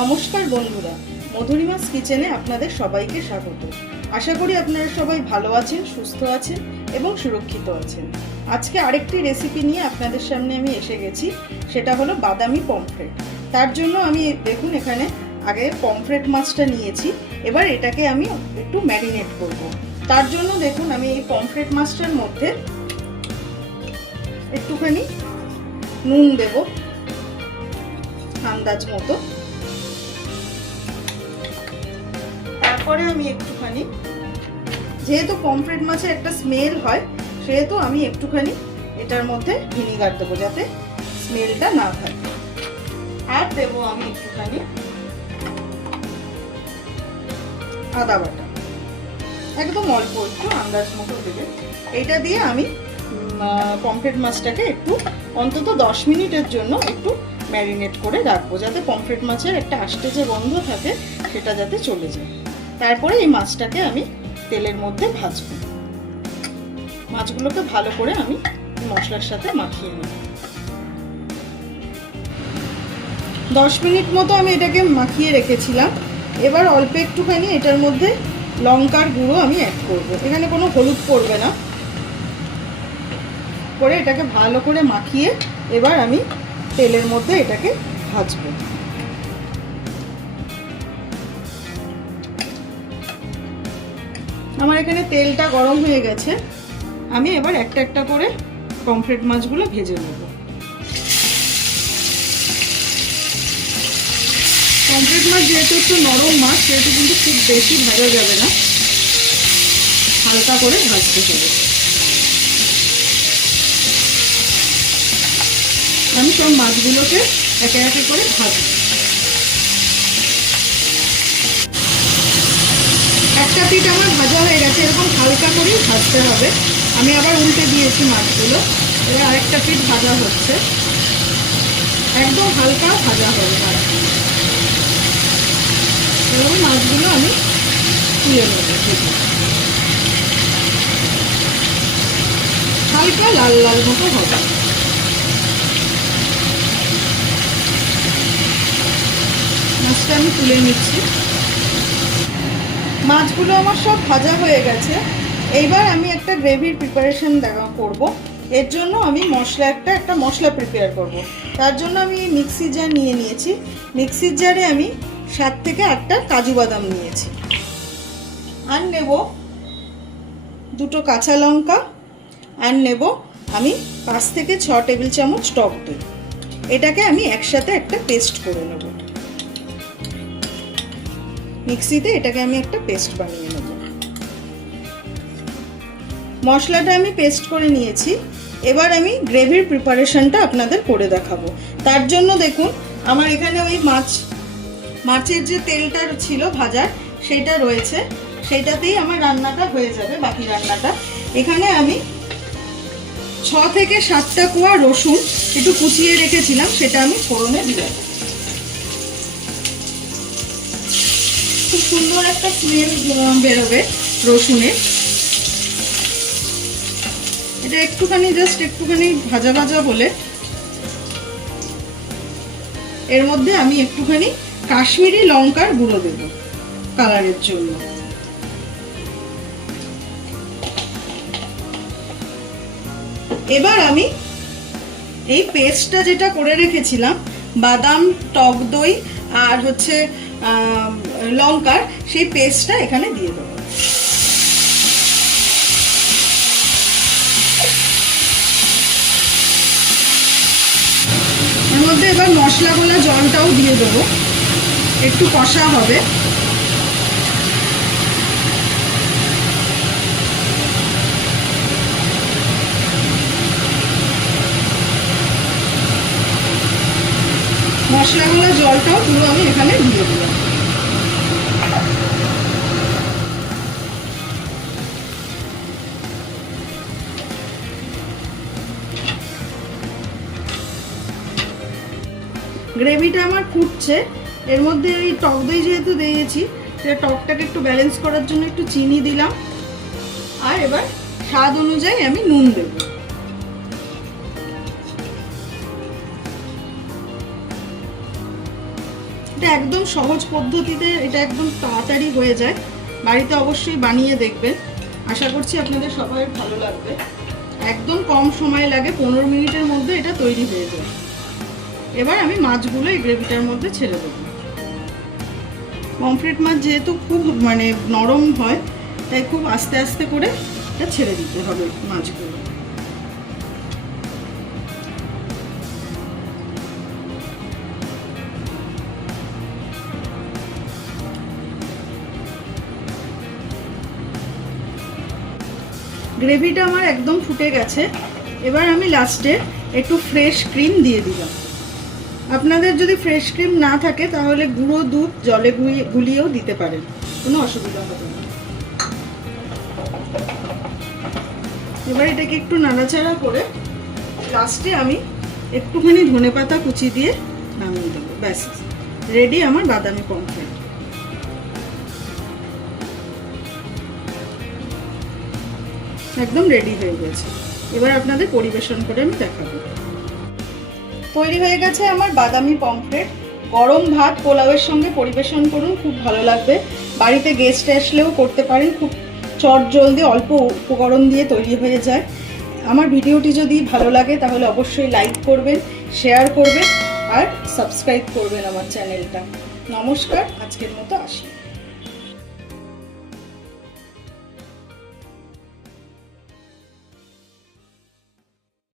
নমস্কার বন্ধুরা, মধুরিমাস কিচেনে আপনাদের সবাইকে স্বাগত। আশা করি আপনারা সবাই ভালো আছেন, সুস্থ আছেন এবং সুরক্ষিত আছেন। আজকে আরেকটি রেসিপি নিয়ে আপনাদের সামনে আমি এসে গেছি, সেটা হলো বাদামি পমফ্রেট তার জন্য আমি, দেখুন এখানে আগে পমফ্রেট মাছটা নিয়েছি, এবার এটাকে আমি একটু ম্যারিনেট করব। তার জন্য দেখুন, আমি এই পমফ্রেট মাছটার মধ্যে একটুখানি নুন দেব, আন্দাজ মতো। তারপরে আমি একটুখানি, যেহেতু পমফ্রেট মাছের একটা স্মেল হয়, সেহেতু আমি একটুখানি এটার মধ্যে ভিনিগার দেবো যাতে স্মেলটা না থাকে আর দেবো আমি একটুখানি আদা বাটা। একদম অল্প একটু আন্দাজ মতো দেবে। এটা দিয়ে আমি পমফ্রেট মাছটাকে একটু অন্তত দশ মিনিটের জন্য একটু ম্যারিনেট করে রাখব, যাতে পমফ্রেট মাছের একটা আষ্টে যে গন্ধ থাকে, সেটা যাতে চলে যায়। তারপরে এই মাছটাকে আমি তেলের মধ্যে ভাজবো। মাছগুলোকে ভালো করে আমি মশলার সাথে মাখিয়ে নেব। দশ মিনিট মতো আমি এটাকে মাখিয়ে রেখেছিলাম। এবার অল্প একটুখানি এটার মধ্যে লঙ্কার গুঁড়ো আমি অ্যাড করব। এখানে কোনো হলুদ পড়বে না। করে এটাকে ভালো করে মাখিয়ে এবার আমি তেলের মধ্যে এটাকে ভাজবো। আমার এখানে তেলটা গরম হয়ে গেছে। আমি এবার একটা একটা করে পমফ্রেট মাছগুলো ভেজে নেব। পমফ্রেট মাছ যেহেতু একটু নরম মাছ, সেহেতু কিন্তু খুব বেশি ভাজা যাবে না। হালকা করে ভাজতে হবে। আমি সব মাছগুলোকে একে একে করে ভাজবো। একটা আমার ভাজা হয়ে গেছে, এরকম হালকা করেই ভাজতে হবে। আমি আবার উল্টে দিয়েছি মাছগুলো। এবার আরেকটা পিঠ ভাজা হচ্ছে। একদম হালকা ভাজা হবে এবার মাছগুলো আমি তুলে নেব। হালকা লাল লাল মতো হবে। মাছটা আমি তুলে নিচ্ছি। মাছগুলো আমার সব ভাজা হয়ে গেছে। এইবার আমি একটা গ্রেভির প্রিপারেশন দেখা করব। এর জন্য আমি মশলা একটা একটা মশলা প্রিপেয়ার করব। তার জন্য আমি মিক্সি জার নিয়ে নিয়েছি। মিক্সির জারে আমি সাত থেকে আটটা কাজু বাদাম নিয়েছি। আর নেব দুটো কাঁচা লঙ্কা। আর নেব আমি পাঁচ থেকে ছ টেবিল চামচ টক দই। এটাকে আমি একসাথে একটা পেস্ট করে নেব। মিক্সিতে এটাকে আমি একটা পেস্ট বানিয়ে নেব। মশলাটা আমি পেস্ট করে নিয়েছি। এবার আমি গ্রেভির প্রিপারেশনটা আপনাদের করে দেখাবো। তার জন্য দেখুন, আমার এখানে ওই মাছ, মাছের যে তেলটা ছিল ভাজার, সেটা রয়েছে। সেটাতেই আমার রান্নাটা হয়ে যাবে, বাকি রান্নাটা। এখানে আমি ছ থেকে সাতটা কোয়া রসুন একটু কুচিয়ে রেখেছিলাম, সেটা আমি ফোড়নে দিলাম খুব সুন্দর একটা স্মেল বেরোবে রসুনের। এটা একটুখানি জাস্ট একটুখানি ভাজা ভাজা বলে। এর মধ্যে আমি একটুখানি কাশ্মীরি লঙ্কার গুঁড়ো দেব কালারের জন্য। এবার আমি এই পেস্টটা যেটা করে রেখেছিলাম, বাদাম, টক দই আর হচ্ছে লঙ্কার সেই পেস্টটা এখানে দিয়ে দেবো। এর মধ্যে এবার মশলাগুলো জলটাও দিয়ে দেবো। একটু কষা হবে। মশলাগুলো জলটাও পুরো আমি এখানে দিয়ে দিলাম গ্রেভিটা আমার ফুটছে। এর মধ্যে এই টক দই যেহেতু দিয়েছি সেটা টকটাকে একটু ব্যালেন্স করার জন্য একটু চিনি দিলাম। আর এবার স্বাদ অনুযায়ী আমি নুন দেবো। এটা একদম সহজ পদ্ধতিতে এটা একদম তাড়াতাড়ি হয়ে যায়। বাড়িতে অবশ্যই বানিয়ে দেখবেন। আশা করছি আপনাদের সবাই ভালো লাগবে। একদম কম সময় লাগে, পনেরো মিনিটের মধ্যে এটা তৈরি হয়ে যায় এবার আমি মাছগুলো এই গ্রেভিটার মধ্যে ছেড়ে দেবো। পমফ্রেট মাছ যেহেতু খুব মানে নরম হয়, তাই খুব আস্তে আস্তে করে এটা ছেড়ে দিতে হবে মাছগুলো। গ্রেভিটা আমার একদম ফুটে গেছে। এবার আমি লাস্টে একটু ফ্রেশ ক্রিম দিয়ে দিলাম। আপনাদের যদি ফ্রেশ ক্রিম না থাকে, তাহলে গুঁড়ো দুধ জলে গুলিয়েও দিতে পারেন। কোনো অসুবিধা হবে না। এবার এটাকে একটু নাড়াচাড়া করে লাস্টে আমি একটুখানি ধনেপাতা কুচি দিয়ে নামিয়ে দেবো। ব্যাস রেডি আমার বাদামি পমফ্রেট। একদম রেডি হয়ে গেছে। এবার আপনাদের পরিবেশন করে আমি দেখাবো। তৈরি হয়ে গেছে আমার বাদামি পমফ্রেট। গরম ভাত পোলাওয়ের সঙ্গে পরিবেশন করুন, খুব ভালো লাগবে। বাড়িতে গেস্ট আসলেও করতে পারেন, খুব চট জলদি অল্প উপকরণ দিয়ে তৈরি হয়ে যায়। আমার ভিডিওটি যদি ভালো লাগে তাহলে অবশ্যই লাইক করবেন শেয়ার করবেন, আর সাবস্ক্রাইব করবেন আমার চ্যানেলটা নমস্কার, আজকের মতো আসি।